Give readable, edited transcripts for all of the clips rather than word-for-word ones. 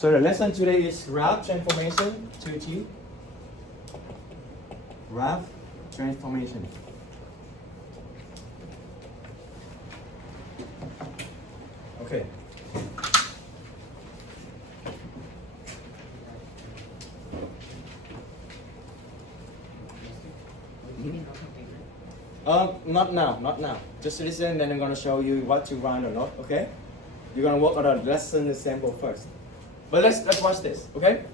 So the lesson today is graph transformation 2T. Graph transformation. Okay. Not now, not now. Just listen, then I'm gonna show you what to run or not. Okay? You're gonna work on a lesson sample first. But let's watch this. Okay?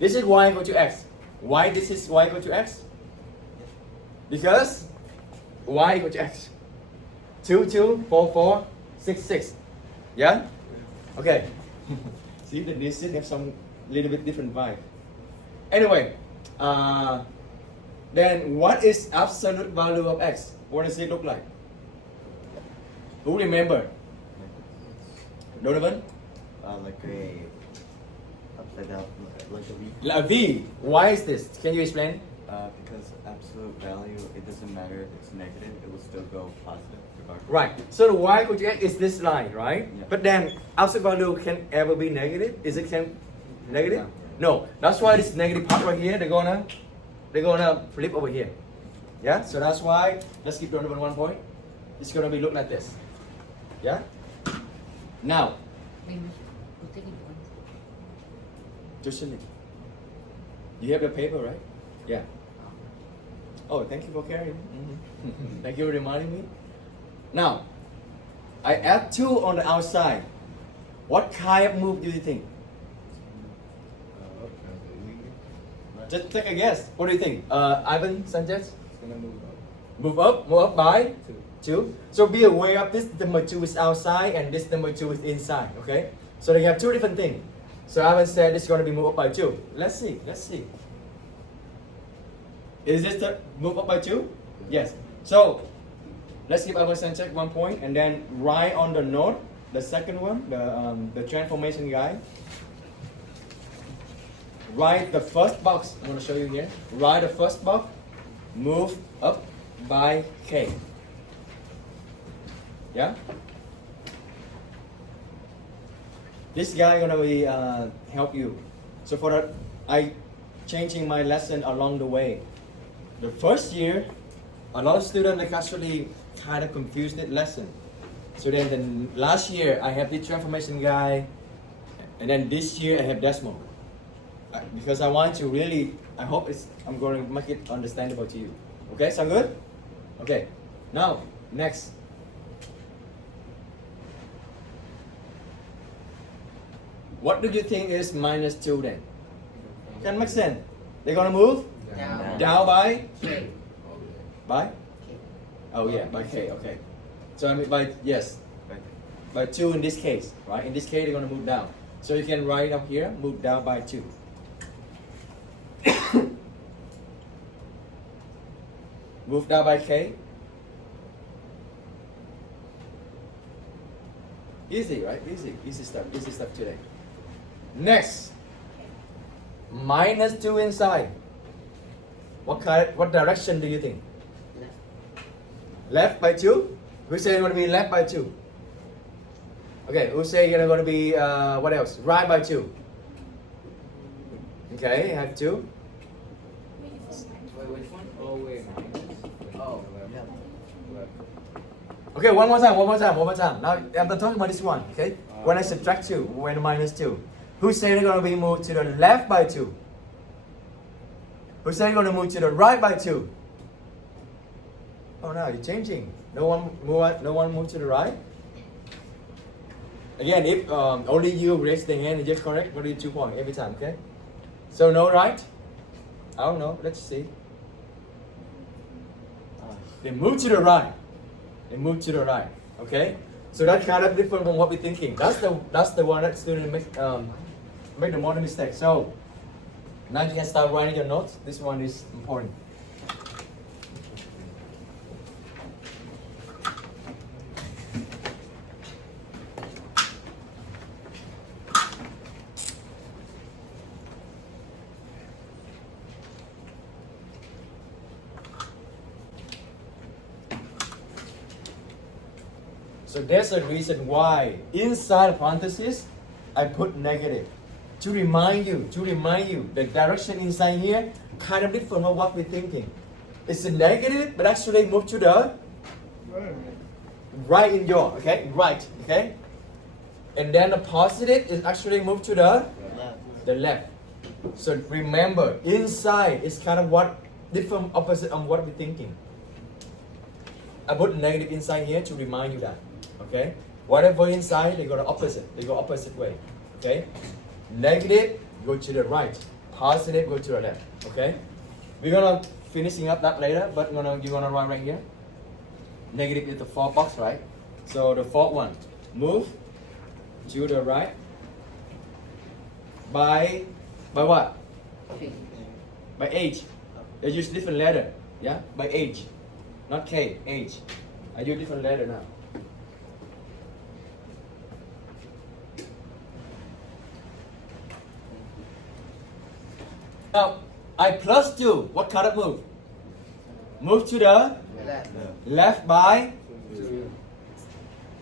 This is y equal to x. Why this is y equal to x? Because y equal to x. 2, 2, 4, 4, 6, 6. Yeah? Okay. See that this have some little bit different vibe. Anyway, then what is absolute value of x? What does it look like? Who remember? Donovan? Like a upside down, like a V. A V. Why is this? Can you explain? Because absolute value, it doesn't matter if it's negative, it will still go positive regardless. Right. So the y equal to x is this line, right? Yeah. But then absolute value can ever be negative? Is it can negative? Yeah. No. That's why this negative part right here, they're gonna flip over here. Yeah. So that's why let's keep Donovan 1 point. It's gonna be look like this. Yeah. Now, Jocelyn, you have the paper, right? Yeah. Oh, thank you for carrying. Mm-hmm. Thank you for reminding me. Now, I add 2 on the outside. What kind of move do you think? Just take a guess. What do you think? Ivan Sanchez? It's gonna move up. Move up by 2. So be aware of this number 2 is outside and this number 2 is inside. Okay? So they have 2 different things. So Ivan said it's going to be moved up by 2. Let's see. Is this the move up by 2? Yes. So let's give Ivan Sanchez 1 point and then write on the note the second one, the transformation guide. Write the first box. I'm going to show you here. Write the first box. Move up by k. Yeah. This guy gonna be help you. So for that, I changing my lesson along the way. The first year, a lot of students like actually kind of confused the lesson. So then the last year I have the transformation guy, and then this year I have Desmond. Because I want to really, I hope I'm going to make it understandable to you. Okay, sound good? Okay. Now next. What do you think is minus 2 then? Can make sense? They're gonna move? Down by? By? Oh yeah, by k, okay. So I mean by, yes. By 2 in this case, right? In this case they're gonna move down. So you can write up here, move down by 2. Move down by k. Easy, right? Easy stuff today. Next, minus 2 inside. What direction do you think? Left by 2? Who say it's going to be left by 2? Okay, who say you're going to be, what else? Right by 2. Okay, have 2. Wait, which one? Oh, wait. Oh, yeah. Okay, one more time. Now, I'm talking about this one, okay? When I subtract 2, when minus 2. Who say they're going to be moved to the left by 2? Who say they're going to move to the right by 2? Oh no, you're changing. No one move to the right? Again, if only you raise the hand and just correct, what do you 2 points every time, okay? So no right? I don't know, let's see. They move to the right. Okay? So that's kind of different from what we're thinking. That's the one that students make the modern mistake. So now you can start writing your notes. This one is important. So there's a reason why inside parenthesis I put negative to remind you the direction inside here kind of different from what we're thinking. It's a negative, but actually move to the right in your, okay, right, okay? And then the positive is actually move to the left. So remember, inside is kind of what different opposite on what we're thinking. I put negative inside here to remind you that, okay? Whatever inside, they go the opposite. They go opposite way, okay? Negative, go to the right. Positive, go to the left, okay? We're gonna finishing up that later, but you're gonna write right here. Negative is the fourth box, right? So the fourth one, move to the right by what? By H. They use different letter, yeah? By H, not K, H. I use different letter now. Now, I plus 2. What kind of move? Move to the left by 2.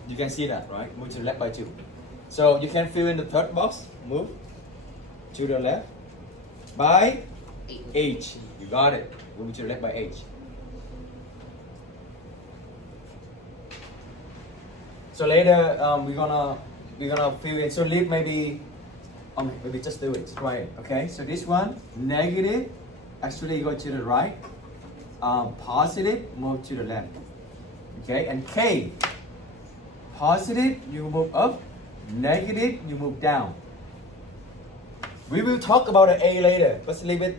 You can see that, right? Move to the left by 2. So you can fill in the third box. Move to the left by H. You got it. Move to the left by H. So later we're gonna fill in. So leave maybe just do it. Try it. Okay. So this one negative. Actually, you go to the right. Positive, move to the left. Okay. And K. Positive, you move up. Negative, you move down. We will talk about the A later. Let's leave it.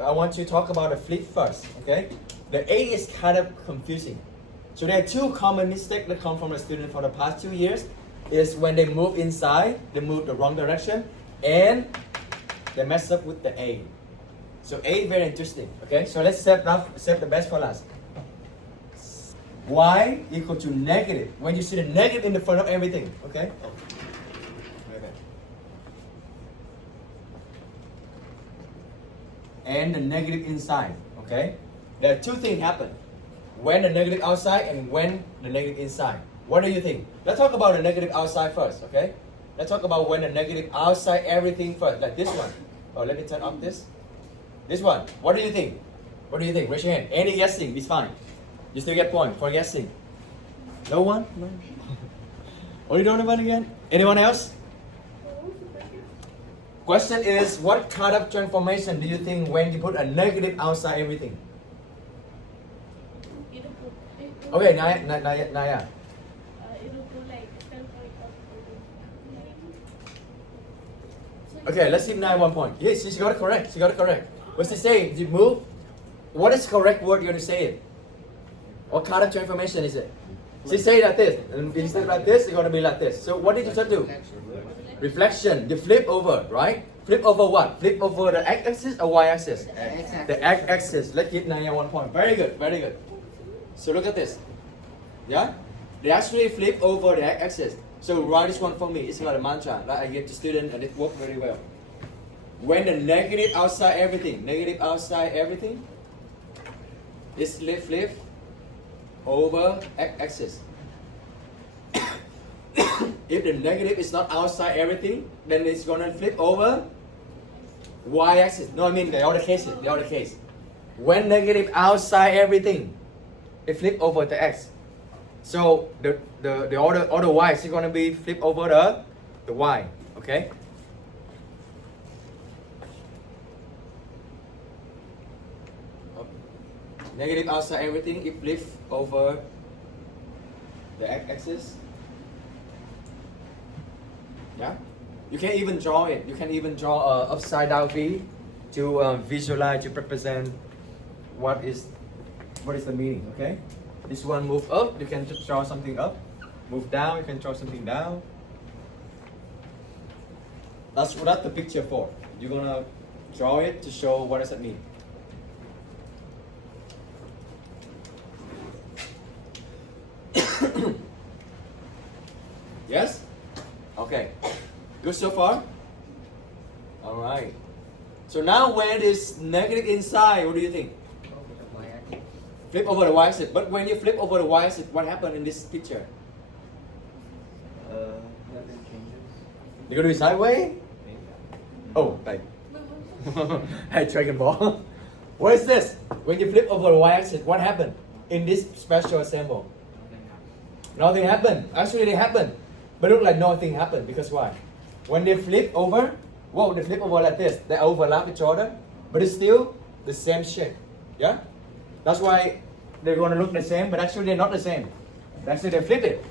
I want you to talk about the flip first. Okay. The A is kind of confusing. So there are two common mistakes that come from the student for the past 2 years. Is when they move inside, they move the wrong direction, and they mess up with the A. So A is very interesting. Okay, so let's save the best for last. Y equal to negative. When you see the negative in the front of everything, okay? And the negative inside, okay? There are two things happen. When the negative outside and when the negative inside. What do you think? Let's talk about the negative outside first, okay? Let's talk about when the negative outside everything first, like this one. Oh, let me turn off this. This one. What do you think? What do you think? Raise your hand. Any guessing is fine. You still get point for guessing. No one? No. Only Donovan again? Anyone else? Question is, what kind of transformation do you think when you put a negative outside everything? Okay, Naya. Okay, let's give Naya 1 point. Yes, she got it correct. She got it correct. What's she saying? You move. What is the correct word you're going to say it? What kind of transformation is it? She say like this. And instead of like this, it's going to be like this. So what did you just do? Reflection. You flip over, right? Flip over what? Flip over the x-axis or y-axis? The x-axis. Let's give Naya 1 point. Very good, very good. So look at this. Yeah? They actually flip over the x-axis. So write this one for me. It's like a mantra that I give to students, and it works very well. When the negative outside everything, is flip over x-axis. If the negative is not outside everything, then it's gonna flip over y-axis. No, I mean the other case. When negative outside everything, it flip over the x. So the other y is gonna be flip over the y. Okay. Negative outside everything, it flips over the x-axis. Yeah. You can even draw it. You can even draw a upside down V to visualize, to represent what is the meaning. Okay. This one move up, you can just draw something up. Move down, you can draw something down. That's what the picture for. You're gonna draw it to show what does it mean. Yes? Okay. Good so far? Alright. So now when it is negative inside, what do you think? Flip over the y-axis. But when you flip over the y-axis, what happened in this picture? Nothing changes. You gonna do it sideways? Oh, right. Hey, Dragon Ball. What is this? When you flip over y-axis, what happened in this special assemble? Nothing happened. Actually, they happened, but look like nothing happened because why? When they flip over, whoa, they flip over like this. They overlap each other, but it's still the same shape. Yeah, that's why they're gonna look the same, but actually they're not the same. Actually, they flip it.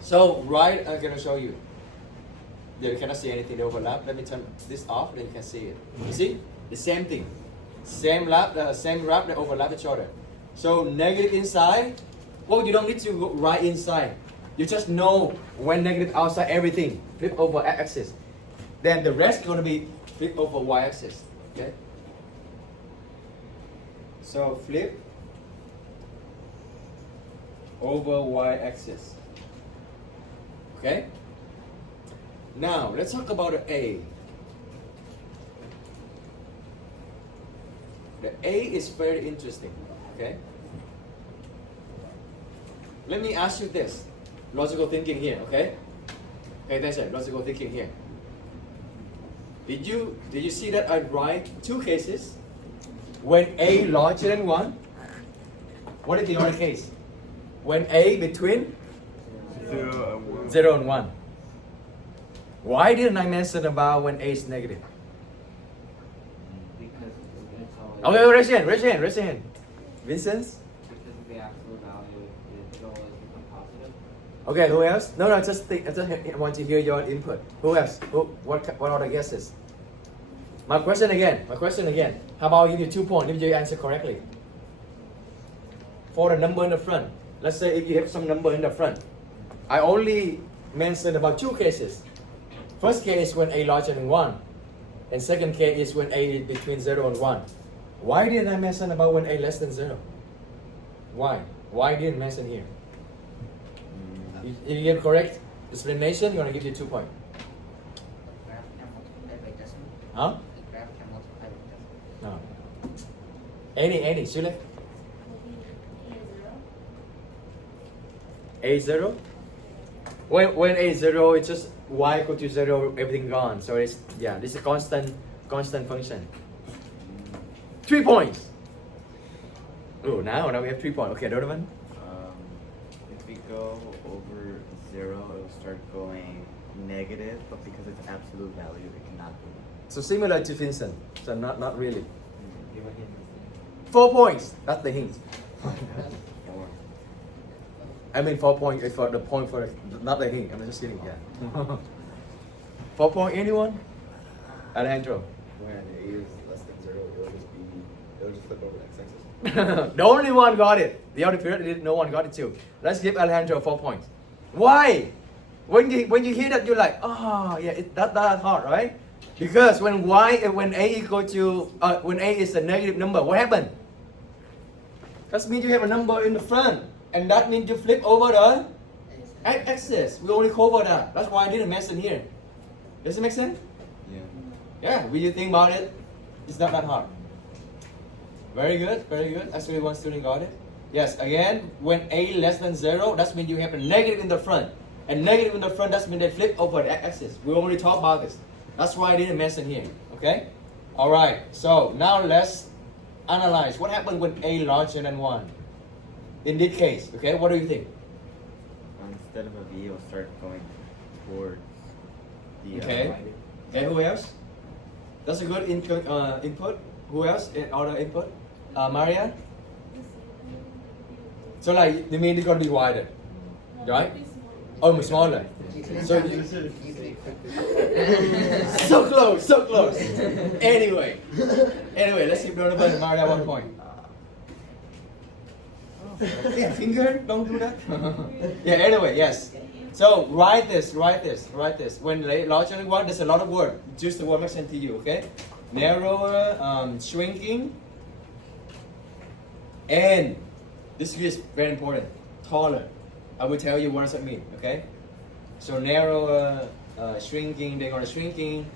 So right, I'm gonna show you. There you cannot see anything. They overlap. Let me turn this off, then you can see it. You see the same thing. Same wrap, they overlap each other. So negative inside, well, you don't need to go right inside. You just know when negative outside everything, flip over x-axis. Then the rest is going to be flip over y-axis. Okay? So flip over y-axis. Okay? Now, let's talk about the A. The A is very interesting, okay? Let me ask you this. Logical thinking here, okay? Pay attention, logical thinking here. Did you see that I write two cases? When A larger than 1, what is the other case? When A between 0 and 1. Why didn't I mention about when A is negative? Okay, raise your hand. Vincent? Because of the absolute value, it will always become positive. Okay, who else? No, I just want to hear your input. Who else? What other guesses? My question again. How about I give you 2 points if you answer correctly? For the number in the front. Let's say if you have some number in the front. I only mentioned about 2 cases. First case when A larger than 1. And second case is when A is between 0 and 1. Why didn't I mention about when A less than 0? Why? Why didn't I mention here? If you get correct explanation, you're gonna give you 2 points. Graph can multiply by decimal. Huh? The graph can multiply by decimal. No. Any, Shule? A0? When A is 0, it's just y equal to 0, everything gone. So it's, yeah, this is a constant function. 3 points. Oh, now we have 3 points. Okay, Donovan? If we go over 0, it will start going negative, but because it's absolute value, it cannot be. So similar to Vincent. So not really. 4 points. That's the hint. I mean 4 points for the point for not the hint. I'm just kidding. Yeah. 4 points. Anyone? Alejandro. When A is less than 0, it'll just flip over the x-axis. The only one got it. The other period, no one got it too. Let's give Alejandro 4 points. Why? When you hear that, you're like, oh yeah, that's hard, right? Because when A equal to when A is a negative number, what happened? That means you have a number in the front, and that means you flip over the x-axis. We only cover that. That's why I didn't mention here. Does it make sense? Yeah. Yeah. When you think about it, it's not that hard. Very good. Actually, one student got it. Yes, again, when A less than 0, that means you have a negative in the front. And negative in the front, that means they flip over the axis. We already talked about this. That's why I didn't mention here. Okay? Alright, so now let's analyze what happened when A larger than 1. In this case, okay, what do you think? Instead of a V, it will start going towards the Okay. And who else? That's a good input. Who else? Other input? Maria? So like, you mean it's going to be wider, right? Oh, smaller. So, so close. Anyway, let's give Donovan and Maria 1 point. Yeah, finger, don't do that. Yeah, anyway, yes. So write this. When larger than 1, there's a lot of word. Just the word makes sense to you, okay? Narrower, shrinking, and this is very important. Taller. I will tell you what does it mean, okay? So narrower, shrinking, they're gonna shrinking,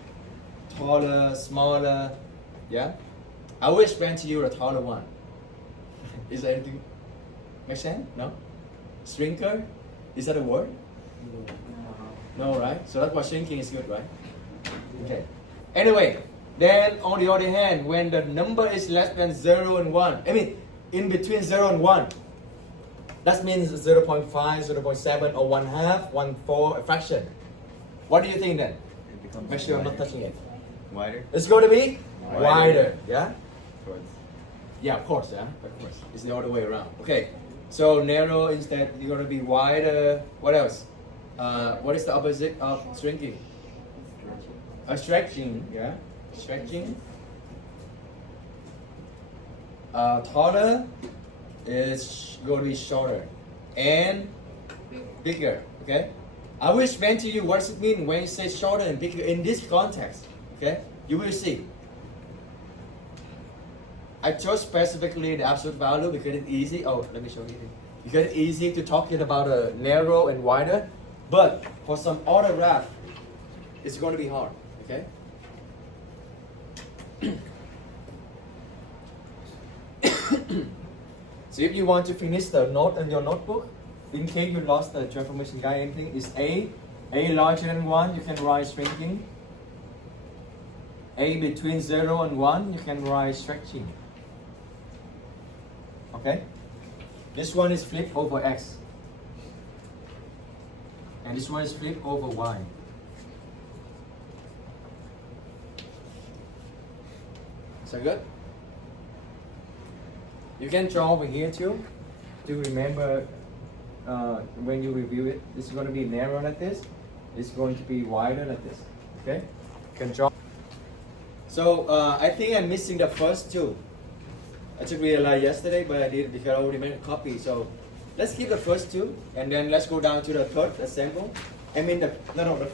taller, smaller, yeah? I will explain to you the taller one. Is that anything? Make sense? No? Shrinker? Is that a word? No, right? So that's why shrinking is good, right? Okay. Anyway, then on the other hand, when the number is less than 0 and 1, I mean, in between 0 and 1, that means 0.5, 0.7, or 1/2, 1/4, a fraction. What do you think then? It becomes Make sure I'm not wider. touching it. Wider. It's going to be Wider. wider, yeah? Towards. Yeah, of course, yeah, of course. It's the other way around. Okay, so narrow instead, you're going to be wider. What else? What is the opposite of shrinking? Stretching, yeah? Stretching. Taller is going to be shorter and bigger, okay? I will explain to you what does it mean when it says shorter and bigger in this context, okay? You will see. I chose specifically the absolute value because it's easy. Oh, let me show you. Because it's easy to talk about a narrow and wider, but for some other graph, it's going to be hard, okay? So if you want to finish the note in your notebook, in case you lost the transformation guide, anything is A larger than 1, you can write shrinking. A between 0 and 1, you can write stretching. Okay? This one is flip over X. And this one is flip over Y. Is that good? You can draw over here too, to remember when you review it. This is going to be narrow like this. It's going to be wider like this. Okay? You can draw. So I think I'm missing the first two. I just realized yesterday, but I did because I already made a copy. So let's keep the first two, and then let's go down to the third example. I mean the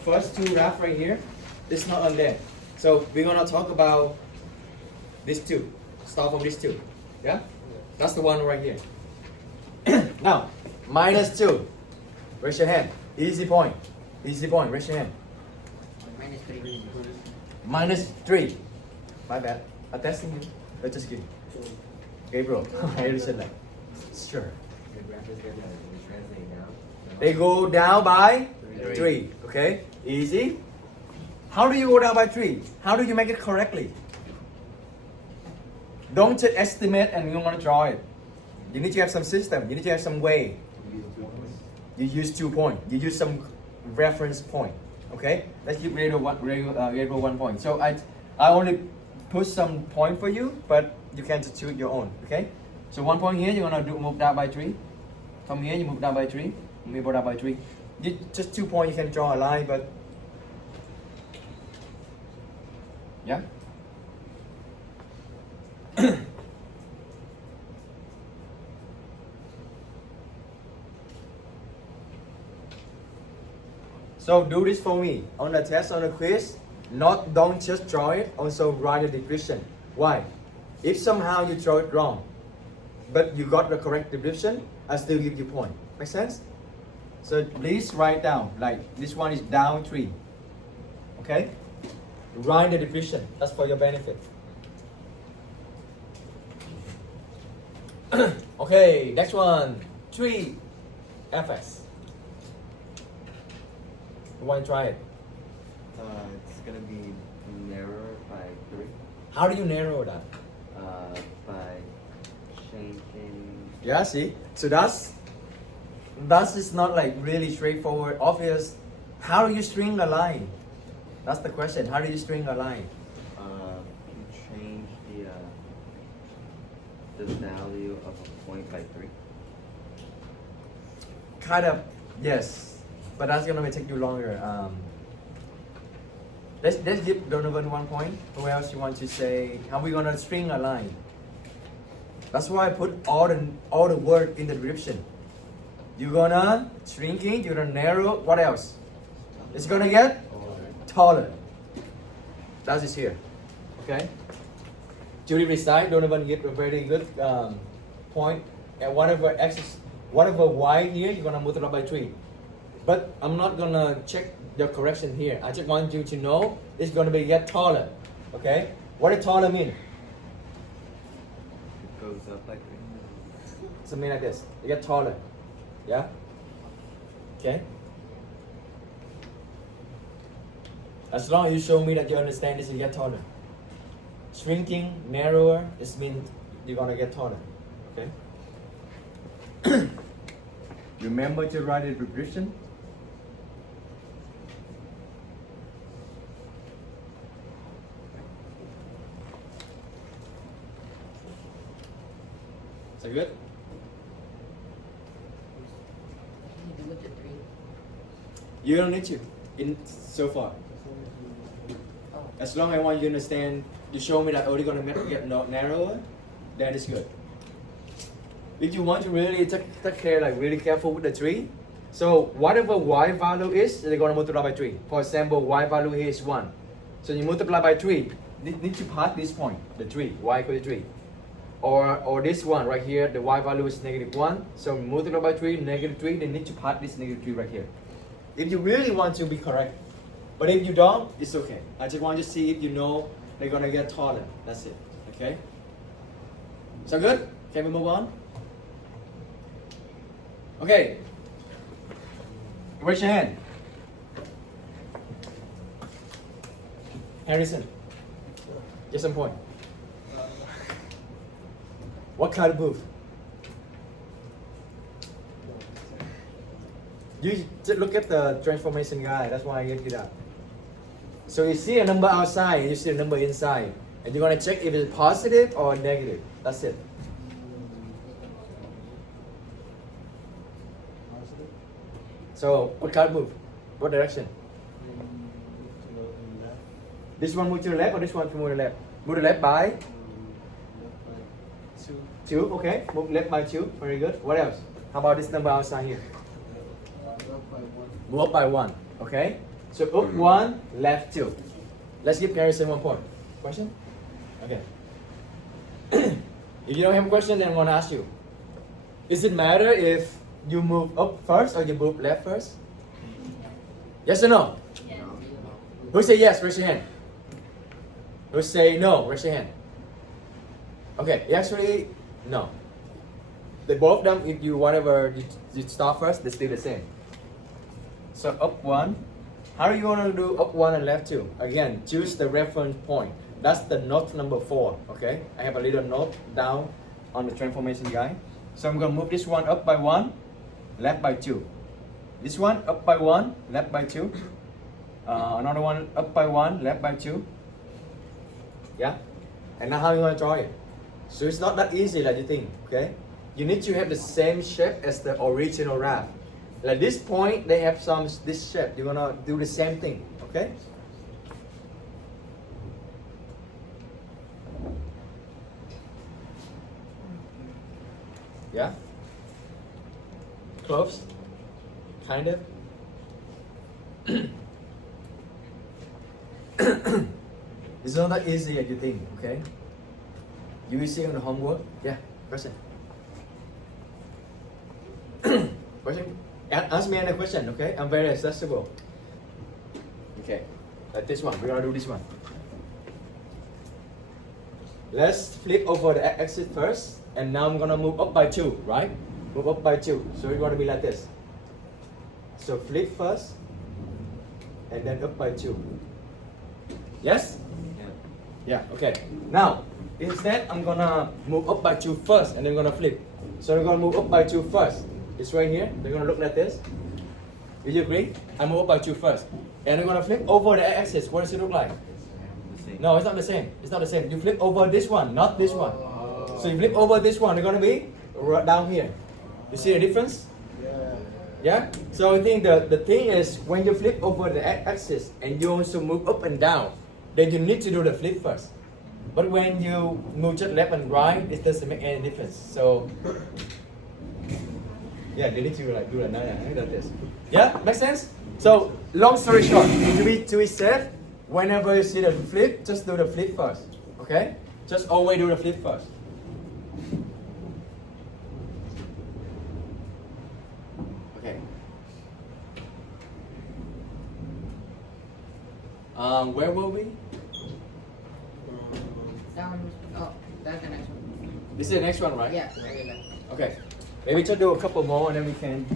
first two graph right here. It's not on there. So we're gonna talk about these two. Start from these two. Yeah? That's the one right here. Now, -2. Raise your hand. Easy point. Easy point. Raise your hand. -3. My bad. I'm testing you. Let's just kidding. Gabriel. I said like, sure. The graph is gonna translate down. They go down by Three. 3. Okay? Easy. How do you go down by 3? How do you make it correctly? Don't just estimate and you want to draw it. You need to have some system. You need to have some way. You use 2 points. You use some reference point. Okay? Let's keep regular 1 point. So I only put some point for you, but you can just choose your own. Okay? So 1 point here, you're gonna move down by 3. From here, you move down by 3. Move down by 3. Just 2 points, you can draw a line, but yeah. So do this for me on the test, on the quiz. Don't just draw it, also write the division. Why? If somehow you draw it wrong, but you got the correct division, I still give you point. Make sense? So please write down, like this one is down 3. Okay? Write the division. That's for your benefit. Okay, next one. 3 fs. You want to try it? It's gonna be narrower by 3. How do you narrow that? By changing. Yeah, see? So that's is not like really straightforward, obvious. How do you string a line? That's the question. How do you string a line? You change the value of a point by 3. Kind of, yes. But that's gonna take you longer. Let's give Donovan 1 point. Who else you want to say? How are we gonna string a line? That's why I put all the word in the description. You're gonna shrinking, you're gonna narrow, what else? It's gonna get taller. That is here. Okay? Judy recite, Donovan give a very good point. And whatever y here, you're gonna multiply by 3. But I'm not gonna check the correction here. I just want you to know it's gonna be get taller. Okay? What does taller mean? It goes up by 3. Something like this. You get taller. Yeah? Okay? As long as you show me that you understand this, you get taller. Shrinking, narrower, this means you're gonna get taller. Okay? Remember to write the progression. Is that good? You do with the 3. You don't need to in so far. Oh. As long as I want you to understand, you show me that only gonna get narrower, that is good. If you want to really take care, like really careful with the 3, so whatever y value is, they're gonna multiply by 3. For example, y value here is 1. So you multiply by 3, need to pass this point, the 3, y equal to 3. Or this one right here, the y value is -1. So multiply by 3, -3, they need to pass this -3 right here. If you really want to be correct. But if you don't, it's okay. I just want you to see if you know they're gonna get taller. That's it. Okay? So good? Can we move on? Okay. Raise your hand. Harrison. Get some point. What kind of move? You just look at the transformation guide. That's why I gave you that. So you see a number outside, and you see a number inside, and you're gonna check if it's positive or negative. That's it. So what kind of move? What direction? This one move to the left or this one move to the left? Move to the left by 2. Okay. Move left by 2. Very good. What else? How about this number outside here? Move up by 1. Okay. So up 1, left 2. Let's give Harrison 1 point. Question? Okay. If you don't have a question, then I'm gonna ask you. Does it matter if you move up first or you move left first? Yes or no? Yes. Who say yes? Raise your hand. Who say no? Raise your hand. Okay, actually, no. They both of them, if you whatever you start first, they still the same. So up 1. How are you gonna do up 1 and left 2? Again, choose the reference point. That's the note number 4. Okay, I have a little note down on the transformation guide. So I'm gonna move this one up by 1, left by 2. This one up by 1, left by 2. Another one up by 1, left by 2. Yeah? And now how you gonna draw it? So it's not that easy like you think, okay? You need to have the same shape as the original raft. Like this point, they have this shape. You're gonna do the same thing, okay? Yeah? Close? Kind of? It's not that easy as you think, okay? You will see on the homework. Yeah, question. Question? Ask me any question, okay? I'm very accessible. Okay, like this one. We're gonna do this one. Let's flip over the axis first, and now I'm gonna move up by 2, right? Move up by 2. So it's gonna be like this. So flip first, and then up by 2. Yes? Yeah, okay. Now, instead, I'm gonna move up by 2 first, and then I'm gonna flip. So I'm gonna move up by 2 first. It's right here. They're gonna look like this. Do you agree? I move up by 2 first. And I'm gonna flip over the axis. What does it look like? No, it's not the same. It's not the same. You flip over this one, not this one. So you flip over this one, it's gonna be down here. You see the difference? Yeah? So I think the thing is, when you flip over the axis and you also move up and down, then you need to do the flip first. But when you move just left and right, it doesn't make any difference. So yeah, you need to do like this. Yeah, makes sense? So long story short, to be safe, whenever you see the flip, just do the flip first. Okay? Just always do the flip first. Okay. Where were we? That one was, oh, that's the next one. This is the next one, right? Yeah, very left. Okay. Maybe just do a couple more and then we can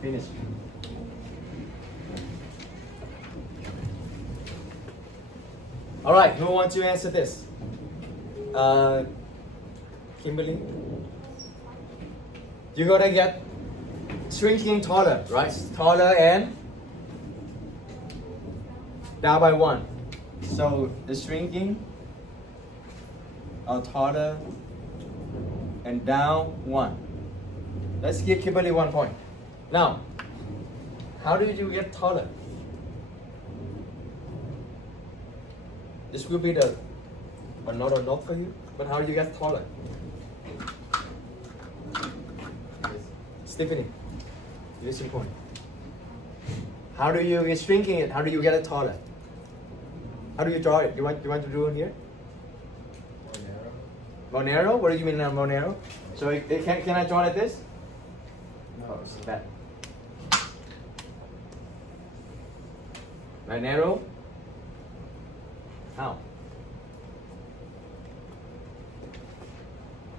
finish. All right, who wants to answer this? Kimberly? You're gonna get shrinking taller, right? Taller and down by 1. So the shrinking taller and down 1. Let's give Kimberly 1 point. Now, how do you get taller? This will be the another note for you, but how do you get taller? Stephanie, listen point. How do you get shrinking it? How do you get it taller? How do you draw it? You want to do it here? More narrow? What do you mean more narrow? So can I draw it like this? No, it's bad. Right, narrow? How?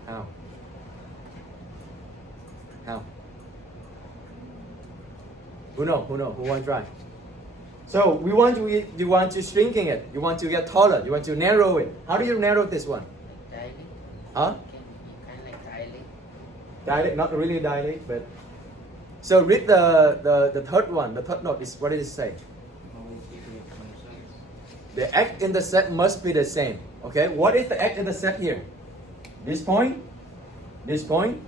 How? How? Who know? Who want to try? So you want to shrinking it. You want to get taller. You want to narrow it. How do you narrow this one? Dilate. Huh? Kind of like dilate. Dilate, not really dilate, but so read the third one. The third note is what did it say? Always keeping it constant. The x-intercept must be the same. Okay, what is the x-intercept here? This point? This point?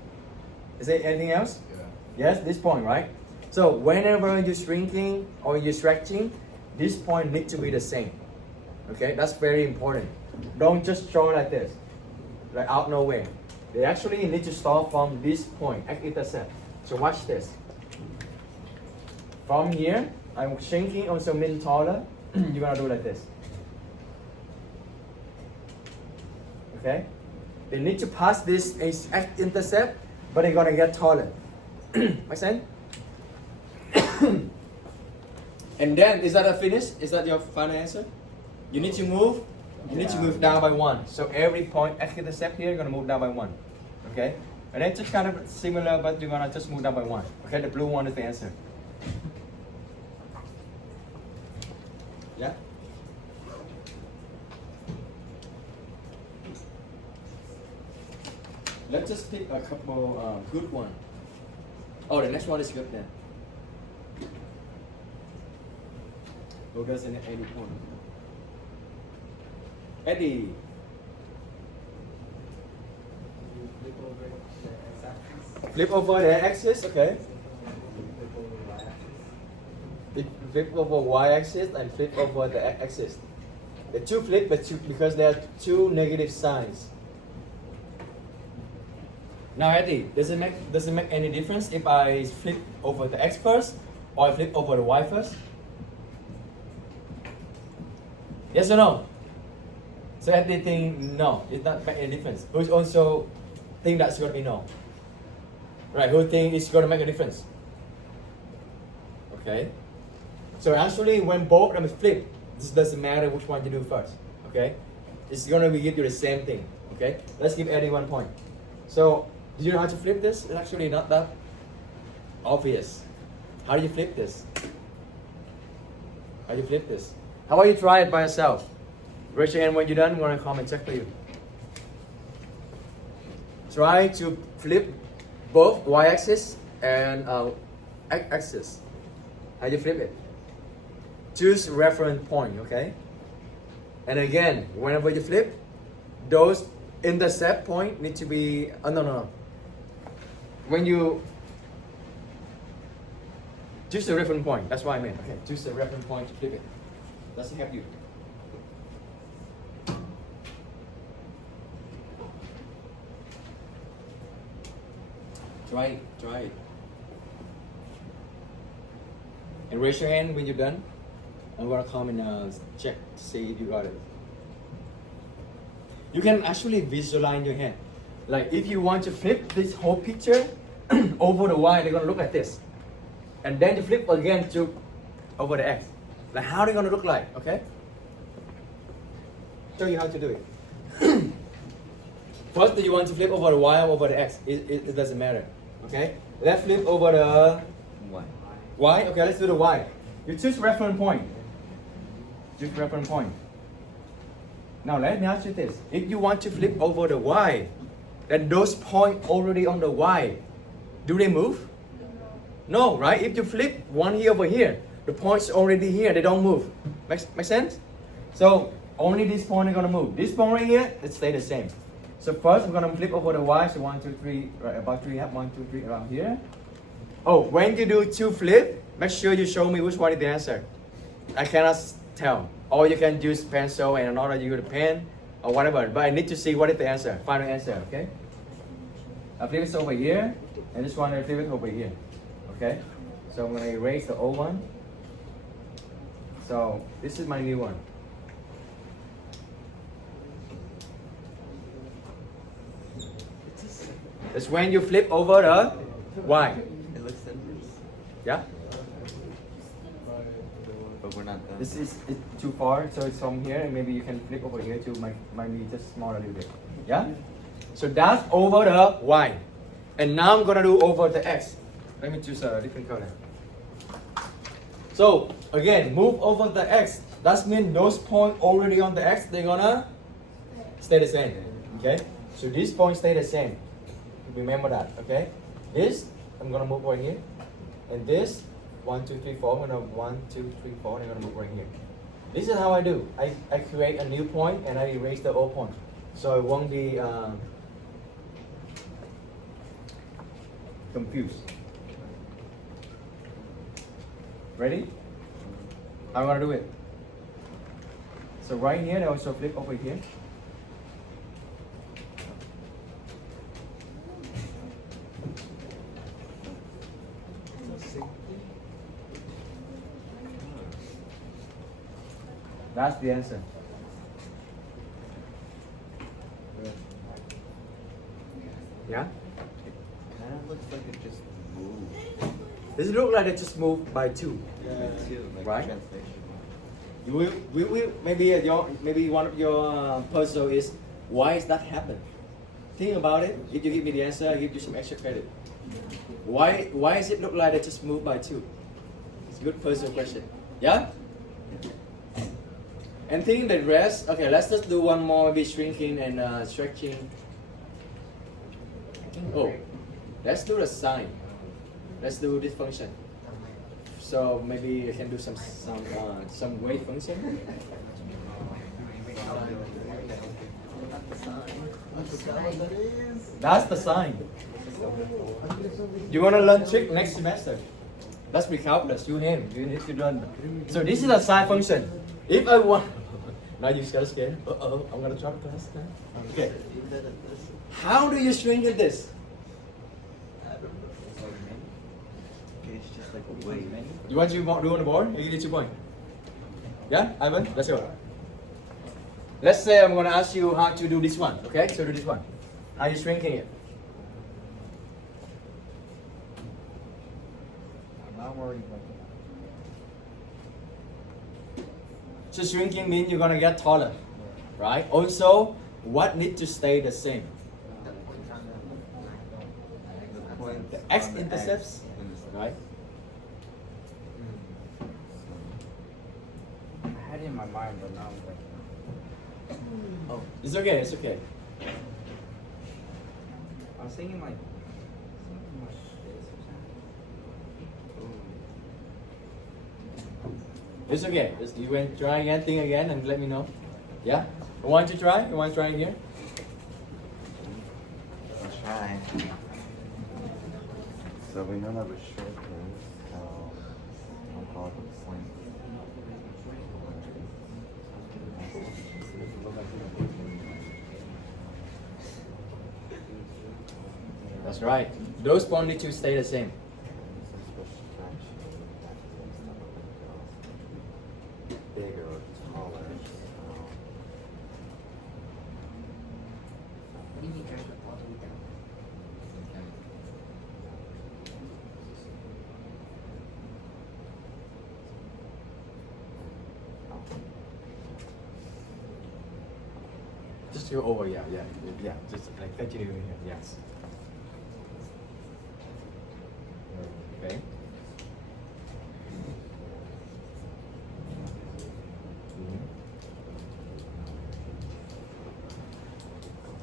Is there anything else? Yeah. Yes, this point, right? So whenever you're shrinking or you're stretching, this point needs to be the same. Okay, that's very important. Don't just draw like this, like out nowhere. They actually need to start from this point, x-intercept. So watch this. From here, I'm shrinking also mean taller. You're gonna do like this. Okay? They need to pass this x-intercept, but they're gonna get taller. Make sense? And then, is that a finish? Is that your final answer? You need to move. You need to move down by 1. So every point x-intercept here, you're gonna move down by 1. Okay? And then just kind of similar, but you're gonna just move down by 1. Okay? The blue one is the answer. Yeah? Let's just pick a couple good one. Oh, the next one is good then. Who doesn't have any point? Eddie. You flip over the x-axis. Flip over the axis, okay. Flip over the y-axis. Flip over y-axis and flip over the x-axis. The two flip, but because there are two negative signs. Now, Eddie, does it make any difference if I flip over the x first or I flip over the y first? Yes or no? So Eddie think no, it not make any difference. Who's also think that's gonna be no? Right? Who think it's gonna make a difference? Okay. So actually, when both of them flip, this doesn't matter which one you do first. Okay. It's gonna give you the same thing. Okay. Let's give Eddie 1 point. So, do you know how to flip this? It's actually not that obvious. How do you flip this? How do you flip this? How about you try it by yourself? Raise your hand when you're done. I'm gonna come and check for you. Try to flip both y-axis and x-axis. How do you flip it? Choose reference point, okay? And again, whenever you flip, those intercept point need to be. Oh no. When you choose the reference point, that's what I meant. Okay, choose the reference point to flip it. Does it help you? Try it. And raise your hand when you're done. I'm gonna come and check to see if you got it. You can actually visualize in your hand. Like if you want to flip this whole picture over the Y, they're gonna look like this. And then you flip again to over the X. Like how they're gonna look like, okay? Show you how to do it. First, do you want to flip over the Y or over the X? It doesn't matter, okay? Let's flip over the Y. Okay, let's do the Y. You choose reference point. Choose reference point. Now let me ask you this. If you want to flip over the y, then those points already on the y, do they move? No, right? If you flip one here over here, the points already here, they don't move. Make sense? So only this point is gonna move. This point right here, it stay the same. So first we're gonna flip over the y. So 1, 2, 3, right about 3, 1, 2, 3 around here. Oh, when you do two flip, make sure you show me which one is the answer. I cannot tell. Or you can use pencil and another you use a pen or whatever. But I need to see what is the answer, final answer, okay? I flip it over here, and this one I flip it over here. Okay? So I'm gonna erase the old one. So this is my new one. It's when you flip over the y. It looks inverse. Yeah? But we're not done. This is it's too far, so it's from here, and maybe you can flip over here to maybe just smaller a little bit. Yeah? So that's over the y. And now I'm gonna do over the x. Let me choose a different color. So again, move over the x. That means those points already on the x, they're gonna stay the same. Okay? So these points stay the same. Remember that, okay? This, I'm gonna move right here. And this, 1, 2, 3, 4, I'm gonna 1, 2, 3, 4, and I'm gonna move right here. This is how I do. I create a new point and I erase the old point. So it won't be confused. Ready? I'm gonna do it. So right here, I also flip over here. That's the answer. Yeah? It kind of looks like it just moved. Does it look like it just moved by 2? Too, like Right. translation. Maybe one of your puzzle is why is that happen? Think about it. If you give me the answer, I give you some extra credit. Why does it look like it just moved by 2? It's a good puzzle question. Yeah? And think the rest. Okay, let's just do one more, maybe shrinking and stretching. Oh, let's do the sign. Let's do this function. So maybe I can do some weight function. That's the sign. You wanna learn trick next semester? Let's be calculus. You need to learn. So this is a sine function. If I want, now you scared. I'm gonna drop class now. Okay. How do you shrink this? Okay, it's just like a wave. You want to do on the board? You get 2 points. Yeah, Ivan, let's go. Let's say I'm gonna ask you how to do this one. Okay, so do this one. How are you shrinking it? I'm not worried about that. So shrinking means you're gonna get taller, right? Also, what needs to stay the same? The points The x on the intercepts, right? I had it in my mind, but now I'm like, Oh, It's okay. It's okay. I was thinking like something like this or something. It's okay. You can try again, think again, and let me know. Yeah. You want to try? You want to try here? I'll try. So we know that we're short this, so I'll call it the point. That's right. Those points need to stay the same. Bigger or taller. Hindi ka na po ito. Just go over. Yeah. Just like continue here. Yes. Okay.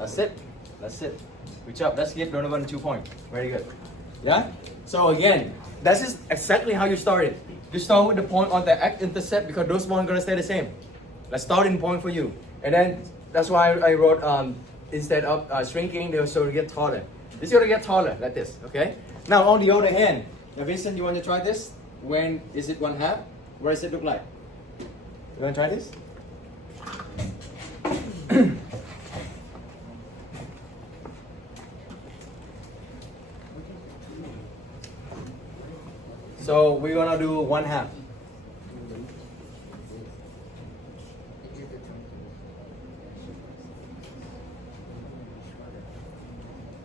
That's it. That's it. Good job. Let's give Donovan 2 points. Very good. Yeah? So again, this is exactly how you started. You start with the point on the x-intercept because those ones are gonna stay the same. Let's starting point for you. And then that's why I wrote instead of shrinking, they'll sort of get taller. This is gonna get taller like this, okay? Now on the other hand, now Vincent, you want to try this? When is it 1/2? What does it look like? You wanna try this? So we're gonna do 1/2.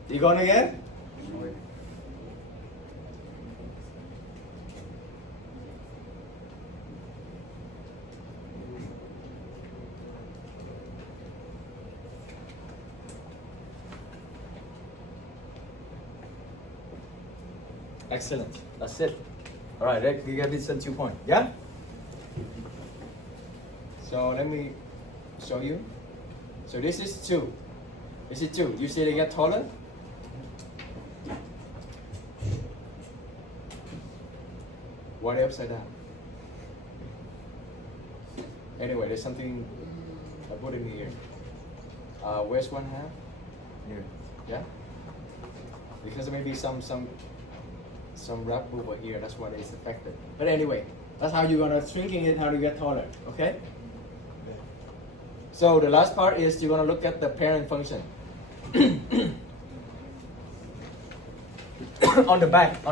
You gonna get? Excellent. That's it. All right, you get this 2 points. Yeah? So let me show you. So this is 2. This is 2. You see they get taller? Why are they upside down? Anyway, there's something I put in here. Where's 1/2? Here. Yeah? Because there may be some wrap over here, that's why it's affected. But anyway, that's how you're gonna shrinking it, how to get taller, okay? So the last part is you're gonna look at the parent function. on the back.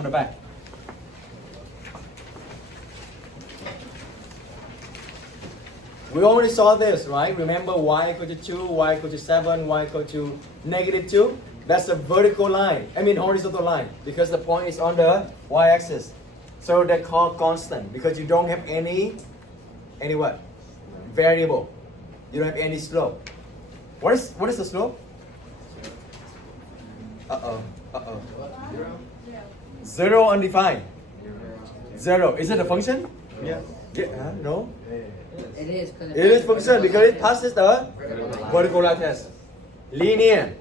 We already saw this, right? Remember y equal to 2, y equal to 7, y equal to -2? That's a vertical line, horizontal line, because the point is on the y-axis. So they're called constant, because you don't have any what? Variable. You don't have any slope. What is the slope? Uh-oh. 0 undefined. 0. Is it a function? Yeah. No? It is. It is function because it passes the vertical line test. Linear.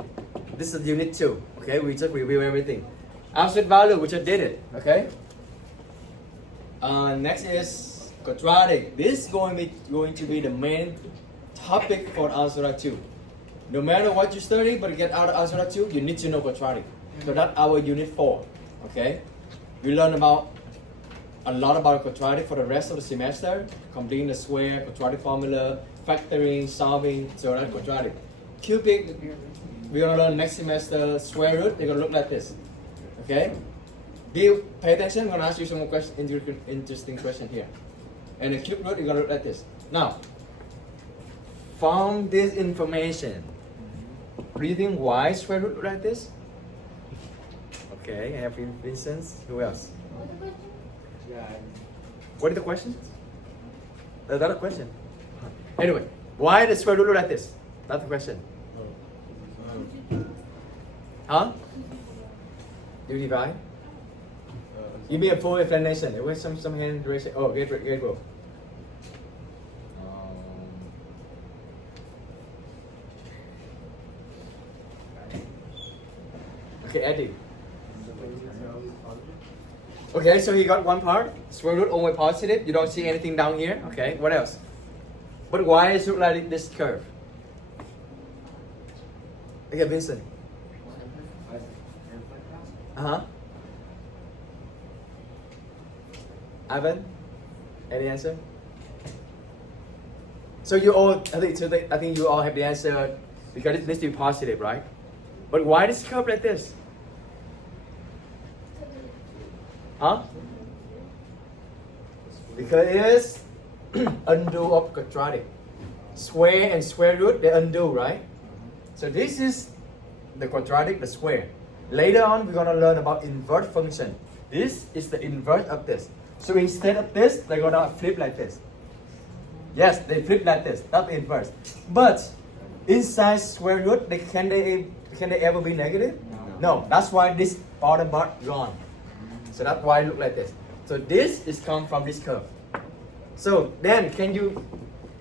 This is unit 2. Okay, we just review everything. Absolute value, we just did it. Okay. Next is quadratic. This is going to be the main topic for Algebra 2. No matter what you study, but to get out of Algebra 2, you need to know quadratic. So that's our unit 4. Okay. We learn a lot about quadratic for the rest of the semester, completing the square, quadratic formula, factoring, solving, so that's quadratic. Cubic, we're gonna learn next semester square root, they're gonna look like this. Okay? Pay attention, I'm gonna ask you some more interesting question here. And the cube root, you're gonna look like this. Now, from this information, do you think why square root look like this? Okay, I have Vincent. Who else? Yeah. What is the question? That's not a question. Anyway, why does square root look like this? That's the question. Huh? You divide? Give me a full explanation. There was some hand raising. Oh, get go. Okay, Eddie. Okay, so he got one part. Square root only positive. You don't see anything down here. Okay, what else? But why is it like this curve? Okay, Vincent. Ivan, any answer? So you all, I think you all have the answer because it needs to be positive, right? But why this curve like this? Huh? Because it is undo of quadratic. Square and square root, they undo, right? So this is the quadratic, the square. Later on, we're going to learn about invert function. This is the invert of this. So instead of this, they're going to flip like this. Yes, they flip like this, not the inverse. But inside square root, can they ever be negative? No. That's why this bottom part gone. So that's why it look like this. So this is come from this curve. So then, can you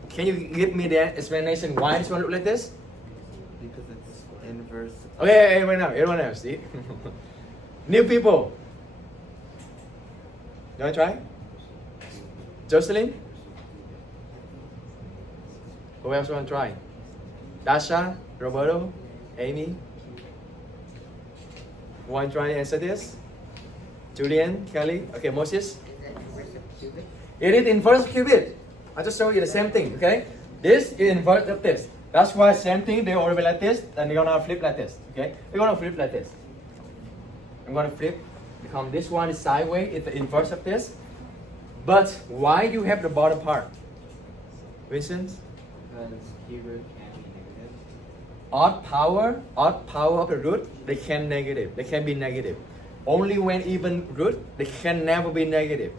give me the explanation why this one look like this? Because it's square. Inverse. Okay, everyone else, see? New people. You wanna try? Jocelyn? Who else wanna try? Dasha, Roberto, Amy? Want to try and answer this? Julian, Kelly? Okay, Moses? Is that inverse of cubic? It is inverse cubit. I just show you the same thing, okay? This is inverse of this. That's why same thing, they already like this, and they're gonna flip like this, okay? They're gonna flip like this. I'm gonna flip, become this one is sideways, it's the inverse of this. But why do you have the bottom part? Vincent? Because cube root can be negative. Odd power of the root, they can negative. They can be negative. Only when even root, they can never be negative.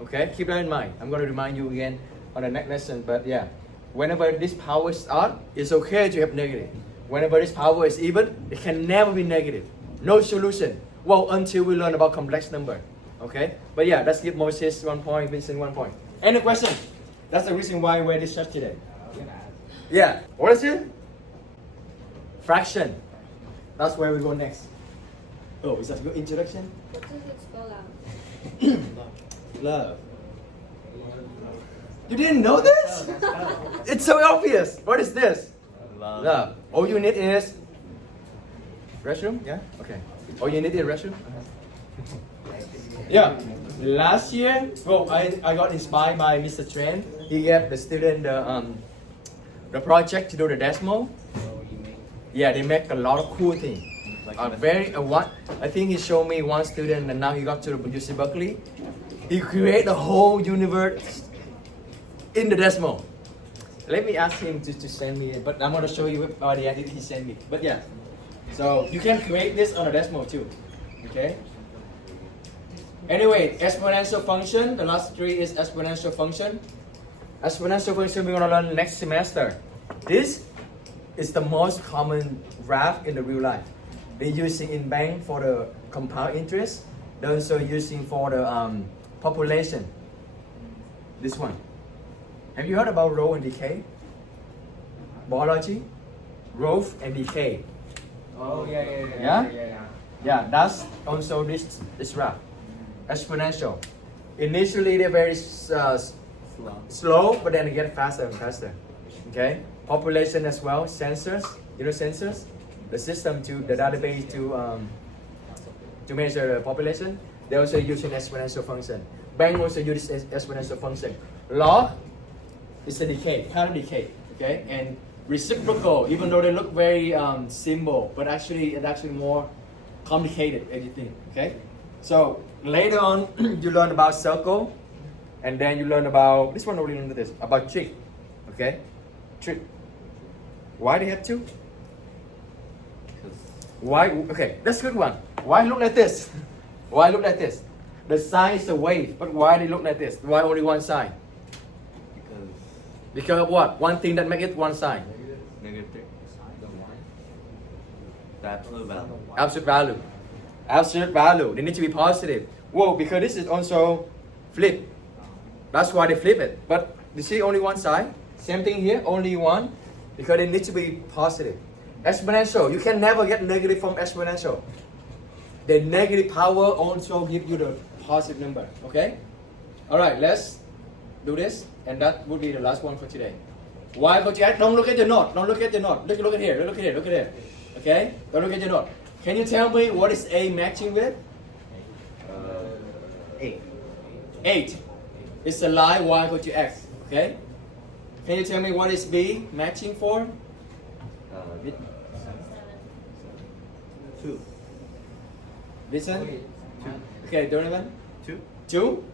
Okay, keep that in mind. I'm going to remind you again on the next lesson. But yeah, whenever this power is odd, it's okay to have negative. Whenever this power is even, it can never be negative. No solution. Well, until we learn about complex number. Okay, but yeah, let's give Moses 1 point, Vincent 1 point. Any question? That's the reason why we're this church today. I was gonna ask. Yeah. What is it? Fraction. That's where we go next. Oh, is that a good introduction? What does it spell out? Love. You didn't know this? It's so obvious. What is this? Love. Love. All you need is restroom? Yeah? Okay. All you need is restroom? Yeah. Last year, well, I got inspired by Mr. Tran. He gave the student the project to do the decimal. So you make Yeah, they make a lot of cool things. I think he showed me one student, and now he got to the UC Berkeley. He created a whole universe in the decimal. Let me ask him to send me it, but I'm gonna show you the edit he sent me. But yeah, so you can create this on a decimal too. Okay. Anyway, exponential function. The last three is exponential function. Exponential function we're gonna learn next semester. This is the most common graph in the real life. They're using in bank for the compound interest. They're also using for the population. This one. Have you heard about growth and decay? Biology? Growth and decay. Oh yeah. Yeah? Yeah, that's also this graph. Exponential. Initially they're very slow, but then they get faster and faster. Okay? Population as well, sensors. You know sensors? The system to the database to measure the population. They're also using exponential function. Bank also uses exponential function. Log is a decay, kind of decay. Okay? And reciprocal, even though they look very simple, but actually it's actually more complicated everything. Okay? So later on you learn about circle, and then you learn about this one already learned this about trig. Okay? Trig. Why they have two? Why? Okay, that's a good one. Why look like this? Why look like this? The sign is a wave, but why they look like this? Why only one sign? Because of what? One thing that make it one sign. Negative 3. The absolute value. Absolute value. Absolute value. They need to be positive. Whoa, because this is also flip. That's why they flip it. But you see only one side. Same thing here, only one. Because it needs to be positive. Exponential, you can never get negative from exponential. The negative power also give you the positive number. Okay? Alright, let's do this. And that would be the last one for today. Why go to add? Don't look at the note. Don't look at the note. Look at here. Look at here. Look at here. Okay? Don't look at the note. Can you tell me what is A matching with? 8. 8. It's a line y equal to x. Okay? Can you tell me what is B matching for? 2. Listen. Wait, Okay, Donovan. 2. 2.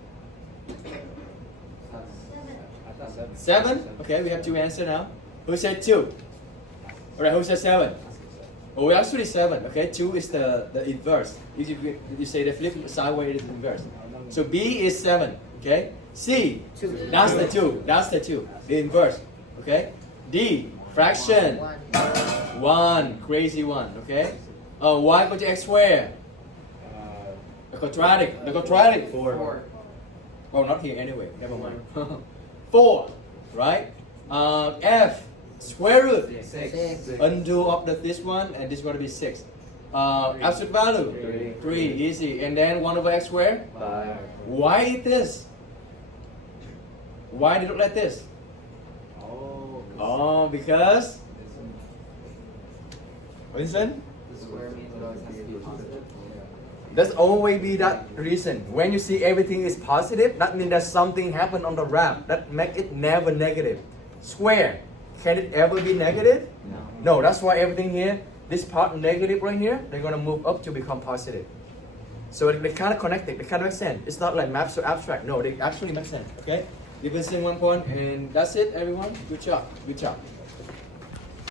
I thought 7. 7. Okay, we have two answers now. Who said 2? Alright, who said 7? Oh, we actually 7. Okay, 2 is the inverse. If you say the flip sideways, it is inverse. So B is 7. Okay. C. 2. That's the 2. That's the 2. The inverse. Okay. D. Fraction. 1. Crazy 1. Okay. Y equal to x squared. The quadratic. The quadratic. 4. Well, not here anyway. Never mind. 4. Right. F. Square root. Six. Undo of this one, and this is going to be 6. Absolute value? 3. Easy. And then 1 over x squared? 5. Why is this? Why did it like this? Oh, because? Listen. The square means it always has to be positive. That's always be that reason. When you see everything is positive, that means that something happened on the graph that make it never negative. Square, can it ever be negative? No, that's why everything here, this part negative right here, they're gonna move up to become positive. So they kind of connected, they kind of make sense. It's not like maps so abstract. No, they actually make sense. Okay, you can see 1 point, and that's it, everyone. Good job. Good job.